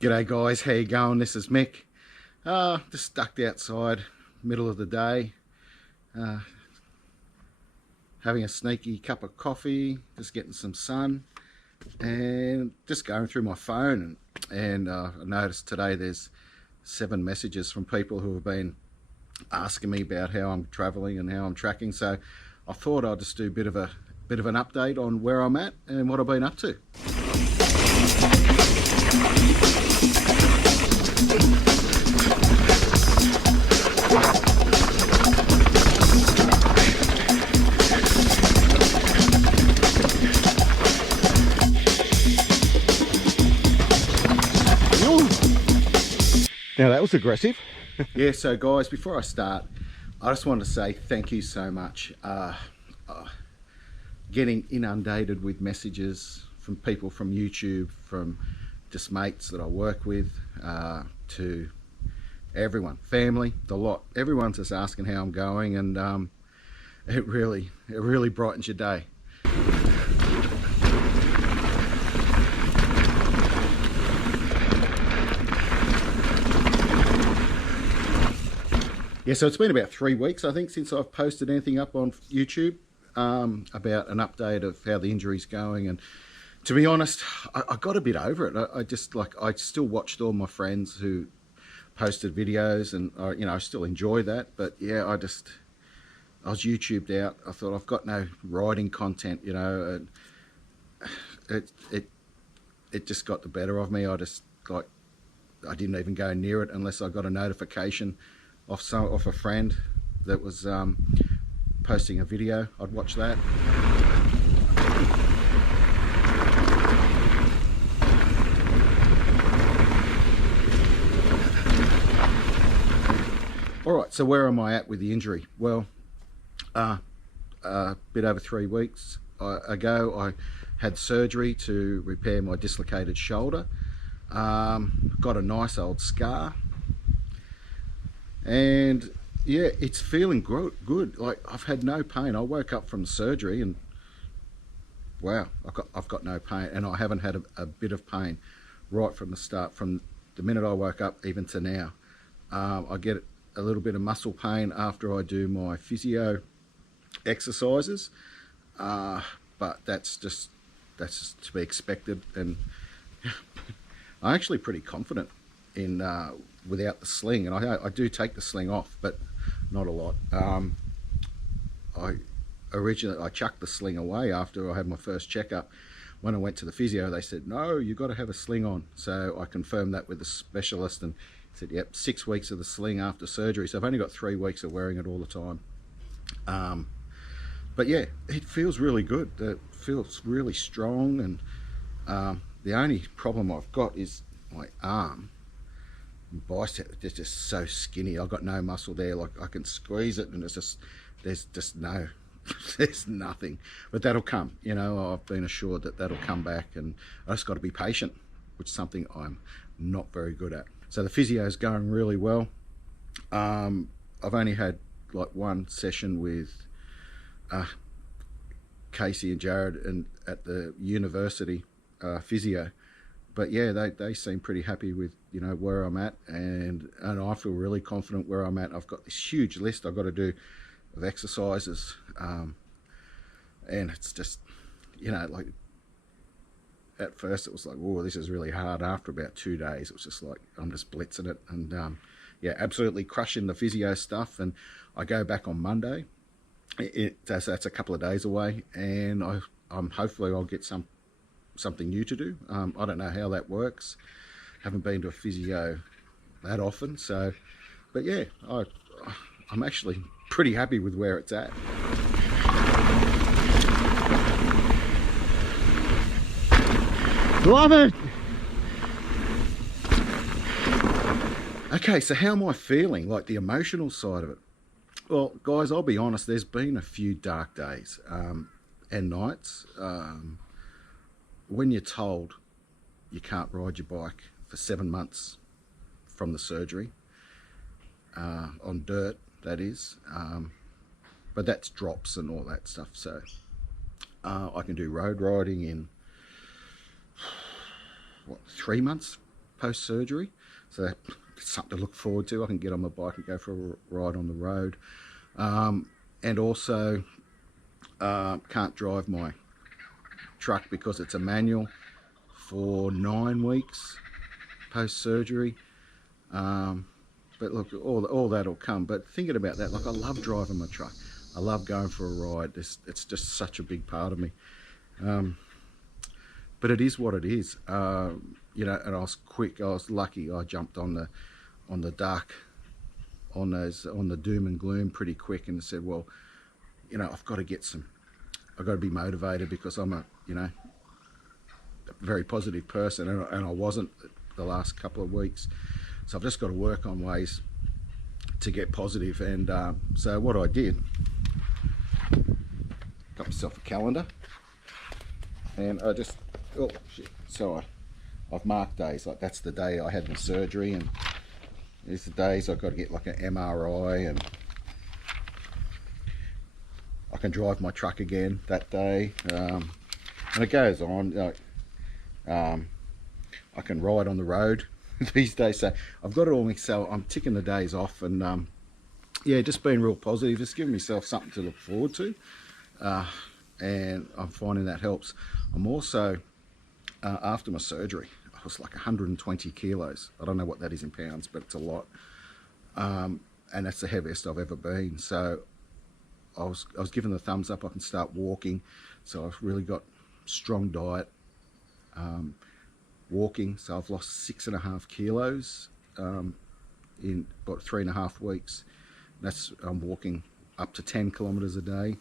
G'day guys, how you going? This is Mick. Just stuck outside, middle of the day, having a sneaky cup of coffee, just getting some sun, and just going through my phone. And I noticed today there's 7 messages from people who have been asking me about how I'm travelling and how I'm tracking. So I thought I'd just do a bit of an update on where I'm at and what I've been up to. Now that was aggressive. Yeah, so guys, before I start, I just want to say thank you so much. Getting inundated with messages from people from YouTube, from just mates that I work with, to everyone, family, the lot. Everyone's just asking how I'm going, and it really brightens your day. Yeah, so it's been about 3 weeks, I think, since I've posted anything up on YouTube about an update of how the injury's going. And to be honest, I got a bit over it. I still watched all my friends who posted videos, and I still enjoy that. But yeah, I was YouTubed out. I thought, I've got no riding content, and it just got the better of me. I didn't even go near it unless I got a notification off a friend that was posting a video. I'd watch that. All right, so where am I at with the injury? Well, a bit over 3 weeks ago, I had surgery to repair my dislocated shoulder. Got a nice old scar. And yeah, it's feeling good. Like, I've had no pain. I woke up from surgery and wow, I've got no pain, and I haven't had a bit of pain right from the start, from the minute I woke up even to now. I get a little bit of muscle pain after I do my physio exercises, but that's just to be expected. And I'm actually pretty confident in without the sling, and I do take the sling off, but not a lot. I chucked the sling away after I had my first checkup. When I went to the physio, they said, no, you've got to have a sling on. So I confirmed that with the specialist, and said, yep, 6 weeks of the sling after surgery. So I've only got 3 weeks of wearing it all the time. But yeah, it feels really good. It feels really strong, and the only problem I've got is my arm. Bicep is just so skinny. I've got no muscle there. Like, I can squeeze it, and there's just no there's nothing. But that'll come. I've been assured that that'll come back, and I just got to be patient, which is something I'm not very good at. So the physio is going really well. I've only had like 1 session with Casey and Jared and at the university physio. But yeah, they seem pretty happy with where I'm at, and I feel really confident where I'm at. I've got this huge list I've got to do of exercises, and it's just like, at first it was like, oh, this is really hard. After about 2 days, it was just like, I'm just blitzing it, and yeah, absolutely crushing the physio stuff. And I go back on Monday. That's a couple of days away, and I'm hopefully I'll get something new to do. I don't know how that works. Haven't been to a physio that often, so, but yeah, I'm actually pretty happy with where it's at. Love it. Okay, so how am I feeling? Like, the emotional side of it. Well, guys, I'll be honest, there's been a few dark days and nights. When you're told you can't ride your bike for 7 months from the surgery, on dirt, that is, but that's drops and all that stuff. So I can do road riding in, what, 3 months post-surgery, so that's something to look forward to. I can get on my bike and go for a ride on the road, and also can't drive my truck because it's a manual for 9 weeks post-surgery. But look, all that'll come. But thinking about that, like, I love driving my truck. I love going for a ride. It's just such a big part of me. But it is what it is. You know, and I was quick. I was lucky. I jumped on the dark, on the doom and gloom pretty quick, and said, well, you know, I've got to be motivated, because I'm a, you know, very positive person, and I wasn't the last couple of weeks. So I've just got to work on ways to get positive. And so what I did, got myself a calendar, and I just, oh shit, so I've marked days, like that's the day I had my surgery, and these are the days I've got to get like an MRI, and I can drive my truck again that day, and it goes on. Like, I can ride on the road these days, so I've got it all mixed. So I'm ticking the days off, and yeah, just being real positive, just giving myself something to look forward to, and I'm finding that helps. I'm also, after my surgery, I was like 120 kilos. I don't know what that is in pounds, but it's a lot, and that's the heaviest I've ever been. So I was given the thumbs up. I can start walking, so I've really got strong diet, walking. So I've lost 6.5 kilos in about 3.5 weeks. I'm walking up to 10 kilometers a day,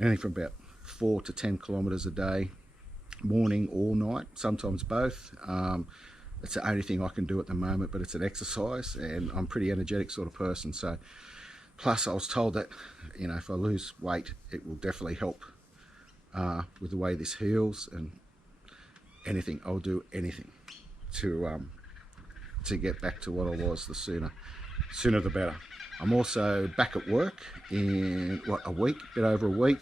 anything from about 4 to 10 kilometers a day, morning or night, sometimes both. It's the only thing I can do at the moment, but it's an exercise, and I'm a pretty energetic sort of person. So plus I was told that, you know, if I lose weight, it will definitely help with the way this heals, and anything, I'll do anything to get back to what I was. The sooner the better. I'm also back at work in a week, a bit over a week.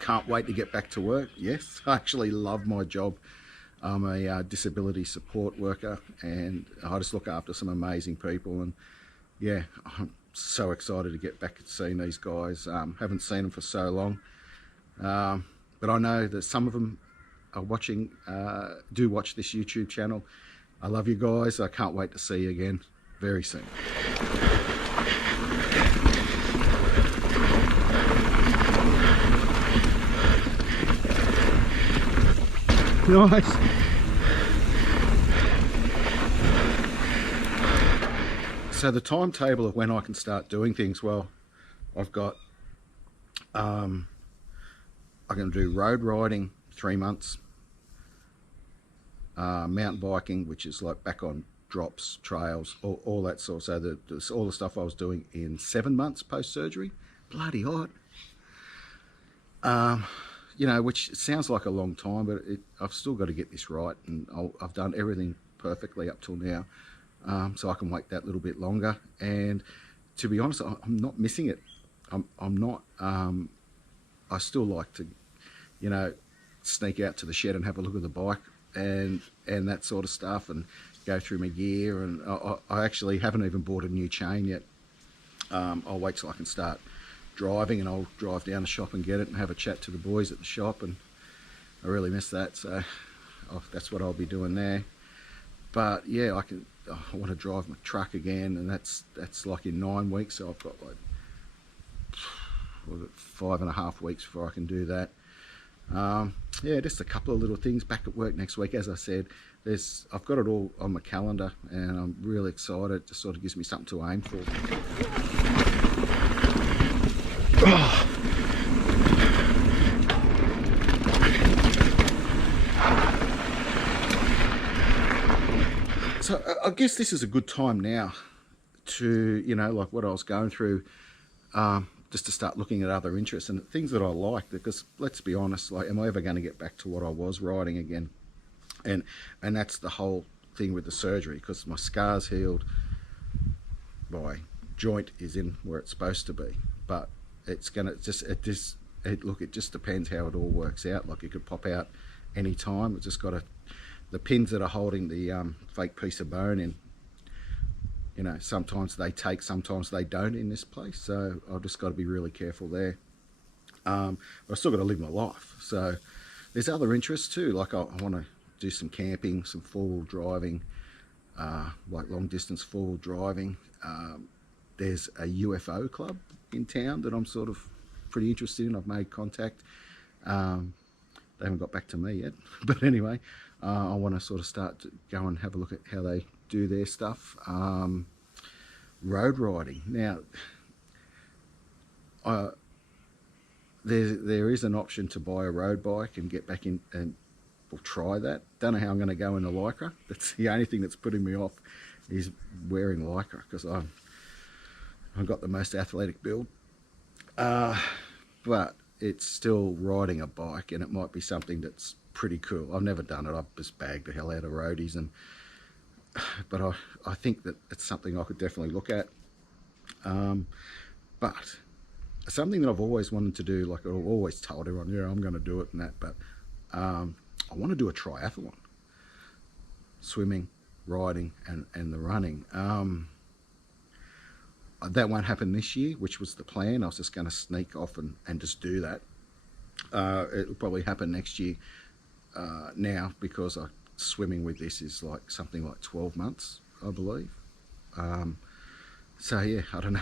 Can't wait to get back to work. Yes, I actually love my job. I'm a disability support worker, and I just look after some amazing people, and yeah, I'm so excited to get back and seeing these guys. Haven't seen them for so long, but I know that some of them are watching, do watch this YouTube channel. I love you guys. I can't wait to see you again very soon. Nice. So the timetable of when I can start doing things, well, I've got, I can do road riding 3 months, mountain biking, which is like back on drops, trails, all that sort. So all the stuff I was doing in 7 months post-surgery, bloody hot. You know, which sounds like a long time, but I've still got to get this right, and I've done everything perfectly up till now, so I can wait that little bit longer. And to be honest, I'm not missing it. I'm not. I still like to, you know, sneak out to the shed and have a look at the bike and that sort of stuff, and go through my gear. And I actually haven't even bought a new chain yet. I'll wait till I can start driving, and I'll drive down the shop and get it and have a chat to the boys at the shop, and I really miss that. So that's what I'll be doing there. But yeah, I want to drive my truck again, and that's like in 9 weeks. So I've got like 5.5 weeks before I can do that. Yeah, just a couple of little things. Back at work next week, as I said, I've got it all on my calendar, and I'm really excited. It just sort of gives me something to aim for. So I guess this is a good time now to, you know, like what I was going through, just to start looking at other interests and things that I like, because let's be honest, like, am I ever going to get back to what I was riding again? And that's the whole thing with the surgery, because my scar's healed, my joint is in where it's supposed to be, but it's gonna look, it just depends how it all works out. Like, it could pop out any time. It's just got to the pins that are holding the fake piece of bone in, you know, sometimes they take, sometimes they don't in this place. So I've just got to be really careful there. But I've still got to live my life. So there's other interests too. Like I want to do some camping, some four-wheel driving, like long distance four-wheel driving. There's a UFO club in town that I'm sort of pretty interested in. I've made contact. They haven't got back to me yet. But anyway, I want to sort of start to go and have a look at how they do their stuff. Road riding. Now, there is an option to buy a road bike and get back in, and we'll try that. Don't know how I'm going to go in the Lycra. That's the only thing that's putting me off, is wearing Lycra, because I've got the most athletic build. But it's still riding a bike, and it might be something that's pretty cool. I've never done it. I've just bagged the hell out of roadies, but I think that it's something I could definitely look at. But something that I've always wanted to do, like I've always told everyone, yeah, I'm going to do it and that, but I want to do a triathlon. Swimming, riding, and the running. That won't happen this year, which was the plan. I was just going to sneak off and just do that. It'll probably happen next year now, because swimming with this is like something like 12 months, I believe. So yeah, I don't know.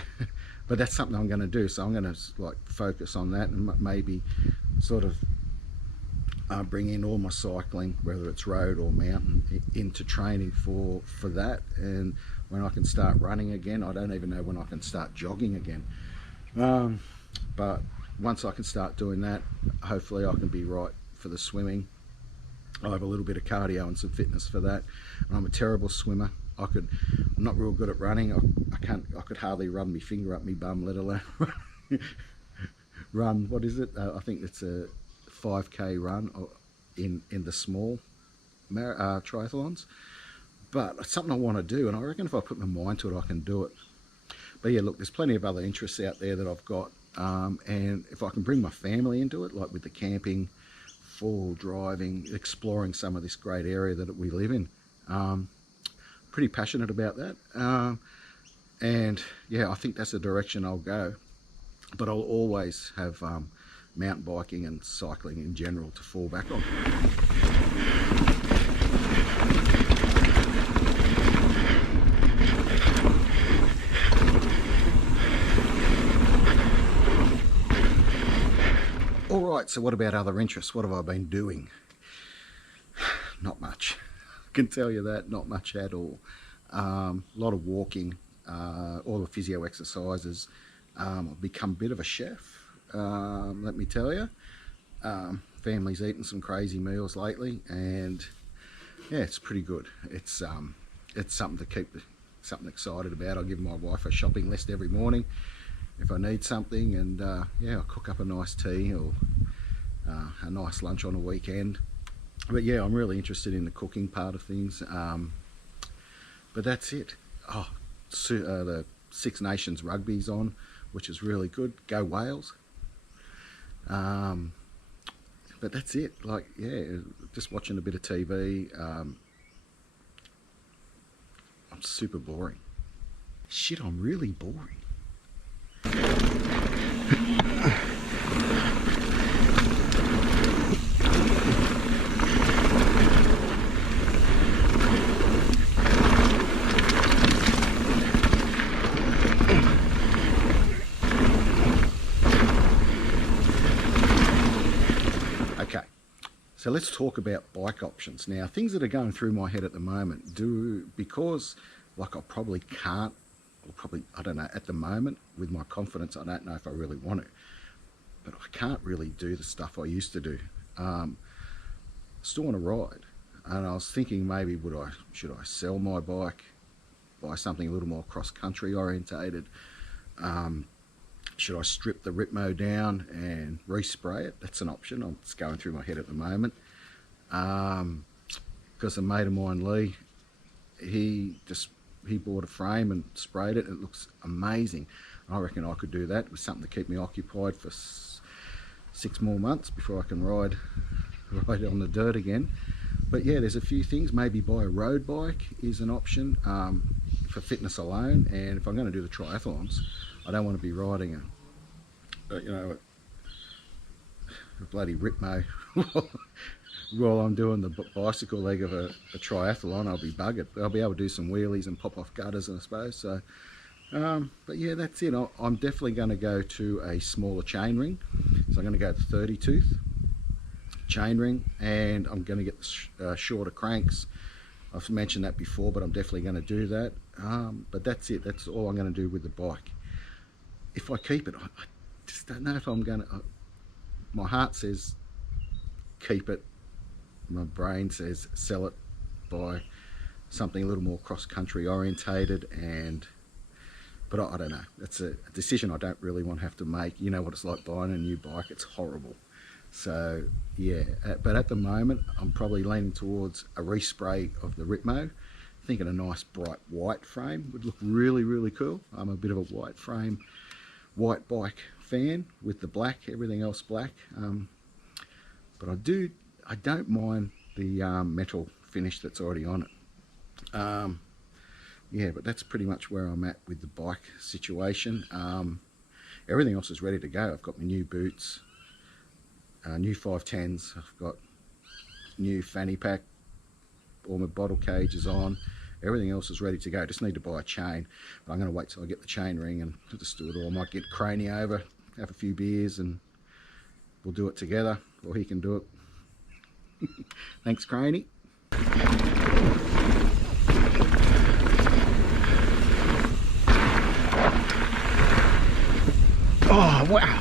But that's something I'm going to do. So I'm going to like focus on that, and maybe sort of bring in all my cycling, whether it's road or mountain, into training for that. And when I can start running again, I don't even know when I can start jogging again. But once I can start doing that, hopefully I can be right for the swimming. I have a little bit of cardio and some fitness for that. And I'm a terrible swimmer. I'm not real good at running. I could hardly run my finger up my bum, let alone run. What is it? I think it's a 5k run in the small triathlons. But it's something I want to do, and I reckon if I put my mind to it, I can do it. But yeah, look, there's plenty of other interests out there that I've got, and if I can bring my family into it, like with the camping, four-wheel driving, exploring some of this great area that we live in, pretty passionate about that. And yeah, I think that's the direction I'll go. But I'll always have mountain biking and cycling in general to fall back on. All right, so what about other interests? What have I been doing? Not much. I can tell you that, not much at all. A lot of walking, all the physio exercises. I've become a bit of a chef, let me tell you. Family's eaten some crazy meals lately, and yeah, it's pretty good. It's something to keep something excited about. I'll give my wife a shopping list every morning if I need something, and yeah, I'll cook up a nice tea or a nice lunch on a weekend. But yeah, I'm really interested in the cooking part of things. But that's it. Oh, the Six Nations rugby's on, which is really good. Go Wales. But that's it. Like, yeah, just watching a bit of TV. I'm super boring. Shit, I'm really boring. So let's talk about bike options. Now, things that are going through my head at the moment, because like I probably can't, or probably, I don't know, at the moment, with my confidence, I don't know if I really want to, but I can't really do the stuff I used to do. Still want to ride. And I was thinking maybe should I sell my bike, buy something a little more cross-country orientated? Should I strip the Ripmo down and respray it? That's an option. It's going through my head at the moment. Because a mate of mine, Lee, he bought a frame and sprayed it, and it looks amazing. I reckon I could do that with something to keep me occupied for 6 more months before I can ride on the dirt again. But yeah, there's a few things. Maybe buy a road bike is an option for fitness alone. And if I'm going to do the triathlons, I don't want to be riding a bloody Ripmo while I'm doing the bicycle leg of a triathlon. I'll be buggered. I'll be able to do some wheelies and pop off gutters, I suppose. So, but yeah, that's it. I'm definitely going to go to a smaller chain ring. So I'm going to go to 30 tooth chain ring, and I'm going to get the shorter cranks. I've mentioned that before, but I'm definitely going to do that. But that's it. That's all I'm going to do with the bike. If I keep it, I just don't know if I'm going to. My heart says keep it. My brain says sell it, buy something a little more cross-country orientated, but I don't know. That's a decision I don't really want to have to make. You know what it's like buying a new bike. It's horrible. So yeah, but at the moment I'm probably leaning towards a respray of the Ripmo. Thinking a nice bright white frame would look really, really cool. I'm a bit of a white frame, white bike fan with the black, everything else black. But I don't mind the metal finish that's already on it. Yeah, but that's pretty much where I'm at with the bike situation. Everything else is ready to go. I've got my new boots, new 510s. I've got new fanny pack. All my bottle cage is on. Everything else is ready to go. Just need to buy a chain. But I'm going to wait till I get the chain ring and just do it all. I might get Craney over, have a few beers, and we'll do it together, or he can do it. Thanks, Craney. Oh, wow.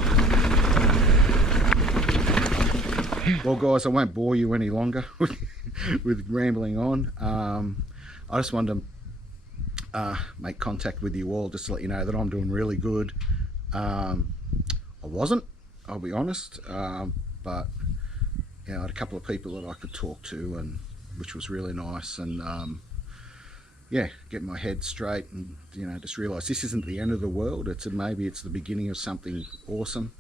Well, guys, I won't bore you any longer with rambling on. I just wanted to make contact with you all just to let you know that I'm doing really good. I wasn't, I'll be honest, but you know, I had a couple of people that I could talk to, and which was really nice, and yeah, get my head straight, and you know, just realise this isn't the end of the world. Maybe it's the beginning of something awesome.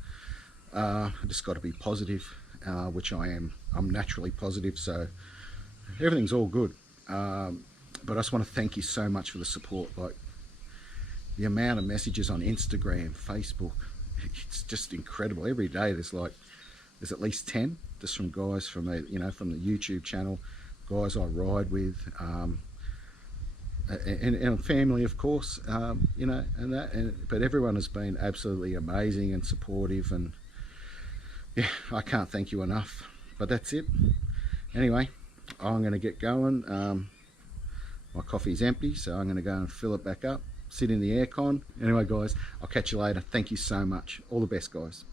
I just got to be positive, which I am. I'm naturally positive, so everything's all good. But I just want to thank you so much for the support. Like the amount of messages on Instagram, Facebook, it's just incredible. Every day there's at least 10 just from guys from the YouTube channel, guys I ride with, and family, of course, you know, but everyone has been absolutely amazing and supportive, and yeah, I can't thank you enough. But that's it. Anyway, I'm going to get going. My coffee's empty, so I'm going to go and fill it back up, sit in the aircon. Anyway, guys, I'll catch you later. Thank you so much. All the best, guys.